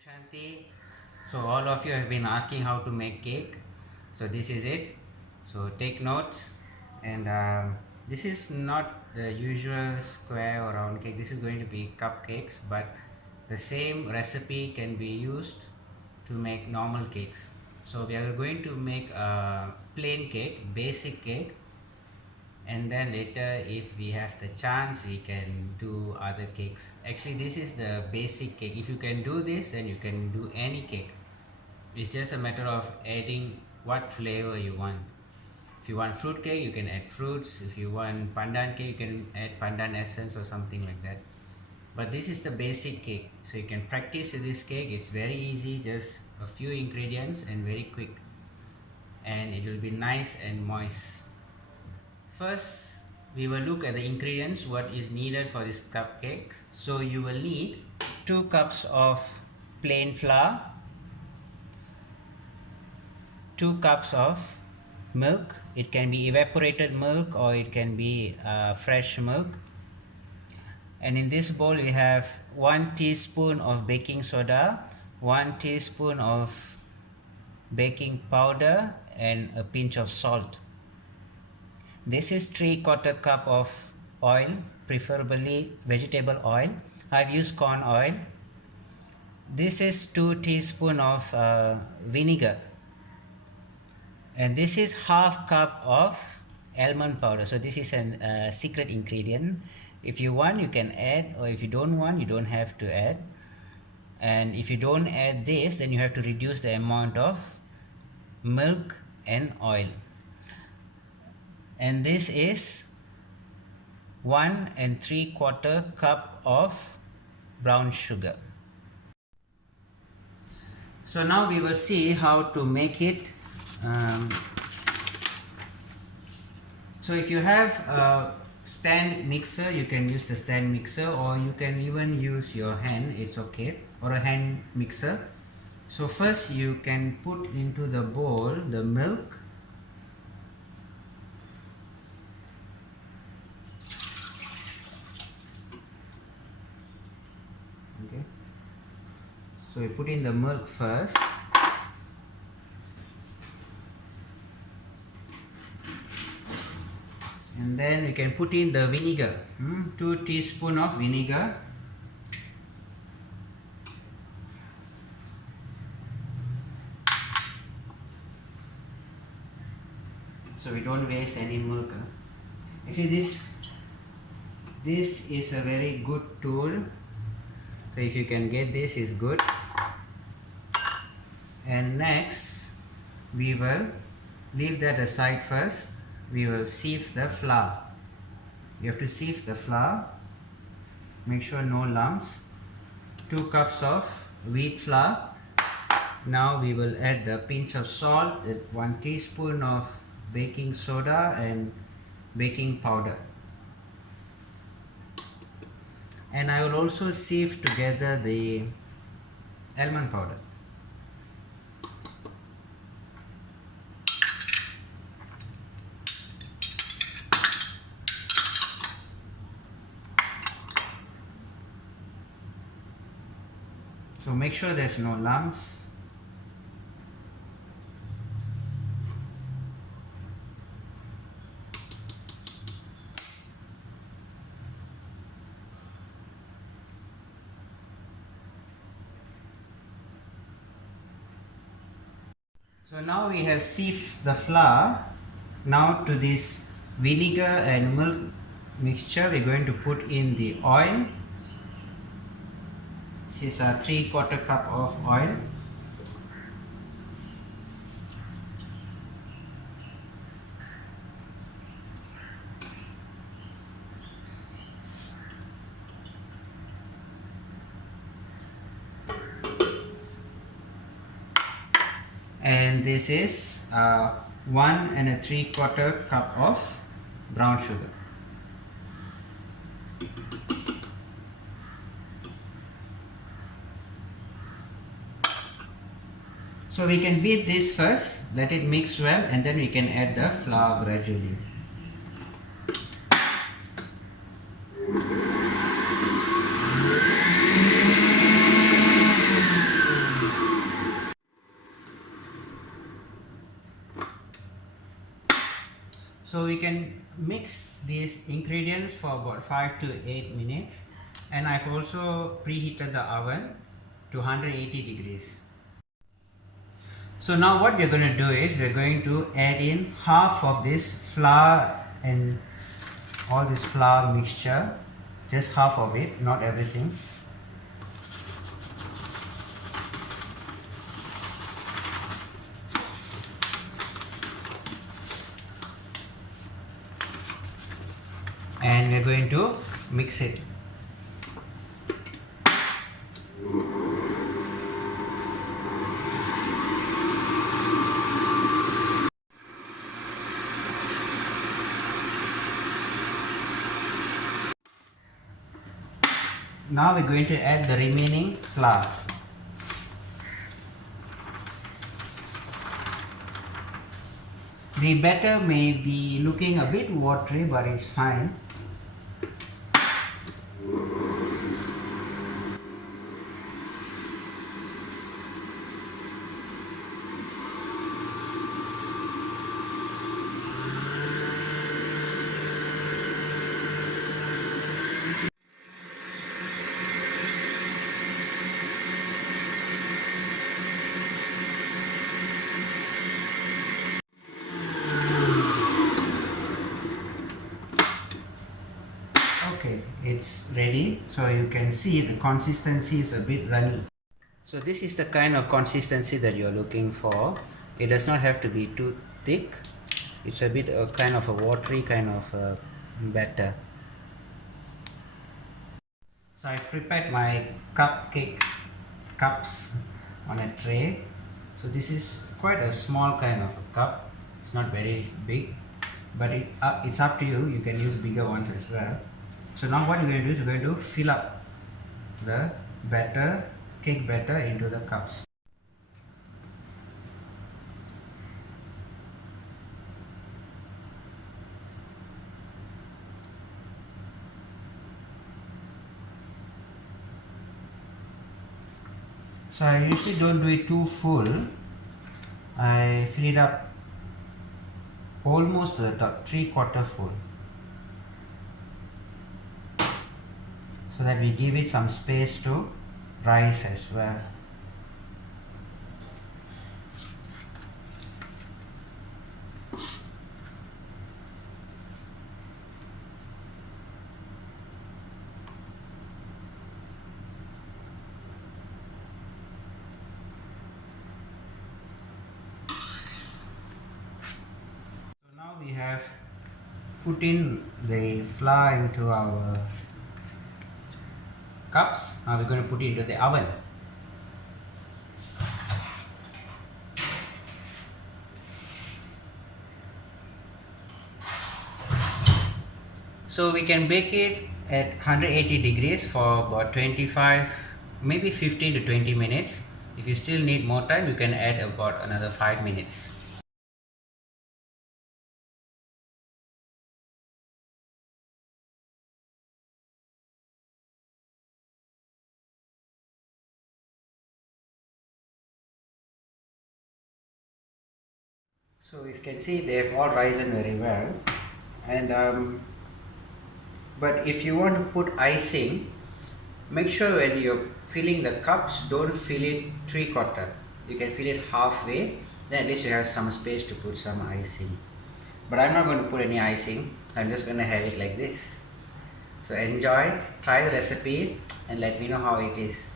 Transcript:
Shanti. So all of you have been asking how to make cake. So this is it. So take notes. And this is not the usual square or round cake. This is going to be cupcakes, but the same recipe can be used to make normal cakes. So we are going to make a plain cake, basic cake, and then later if we have the chance we can do other cakes. Actually this is the basic cake. If you can do this, then you can do any cake. It's just a matter of adding what flavor you want. If you want fruit cake, you can add fruits. If you want pandan cake, you can add pandan essence or something like that. But this is the basic cake, so you can practice with this cake. It's very easy, just a few ingredients and very quick, and it will be nice and moist. First, we will look at the ingredients, what is needed for this cupcakes. So you will need 2 cups of plain flour, 2 cups of milk. It can be evaporated milk or it can be fresh milk. And in this bowl we have 1 teaspoon of baking soda, 1 teaspoon of baking powder, and a pinch of salt. This is 3/4 cup of oil, preferably vegetable oil. I've used corn oil. This is 2 teaspoon of vinegar, and this is 1/2 cup of almond powder. So this is a secret ingredient. If you want, you can add, or if you don't want, you don't have to add. And if you don't add this, then you have to reduce the amount of milk and oil. And this is 1 3/4 cup of brown sugar. So now we will see how to make it. So if you have a stand mixer, you can use the stand mixer, or you can even use your hand, it's okay, or a hand mixer. So first you can put into the bowl the milk, okay. So you put in the milk first, and then you can put in the vinegar, 2 teaspoon of vinegar. So we don't waste any milk. Actually this is a very good tool. So if you can get this, is good. And next we will leave that aside. First we will sieve the flour. You have to sieve the flour, make sure no lumps. 2 cups of wheat flour. Now we will add the pinch of salt, 1 teaspoon of baking soda and baking powder. And I will also sieve together the almond powder. So make sure there's no lumps. So now we have sieved the flour. Now to this vinegar and milk mixture, we're going to put in the oil. This is a 3/4 cup of oil. And this is 1 3/4 cup of brown sugar. So we can beat this first, let it mix well, and then we can add the flour gradually. So we can mix these ingredients for about 5 to 8 minutes, and I've also preheated the oven to 180 degrees. So now what we're going to do is we're going to add in half of this flour and all this flour mixture, just half of it, not everything. And we're going to mix it. Now we're going to add the remaining flour. The batter may be looking a bit watery, but it's fine. Okay, it's ready. So you can see the consistency is a bit runny. So this is the kind of consistency that you're looking for. It does not have to be too thick. It's a bit kind of a watery kind of batter. So I've prepared my cupcake cups on a tray. So this is quite a small kind of a cup. It's not very big, but it's up to you. You can use bigger ones as well. So now what we're going to do is we're going to fill up the batter, cake batter, into the cups. So I usually don't do it too full. I fill it up almost to the top, 3/4 full, so that we give it some space to rise as well. So now we have put in the flour into our cups. Now we're going to put it into the oven. So we can bake it at 180 degrees for about 25, maybe 15 to 20 minutes. If you still need more time, you can add about another 5 minutes. So you can see they have all risen very well, and but if you want to put icing, make sure when you're filling the cups, don't fill it 3/4. You can fill it halfway, then at least you have some space to put some icing. But I'm not going to put any icing, I'm just going to have it like this. So enjoy, try the recipe and let me know how it is.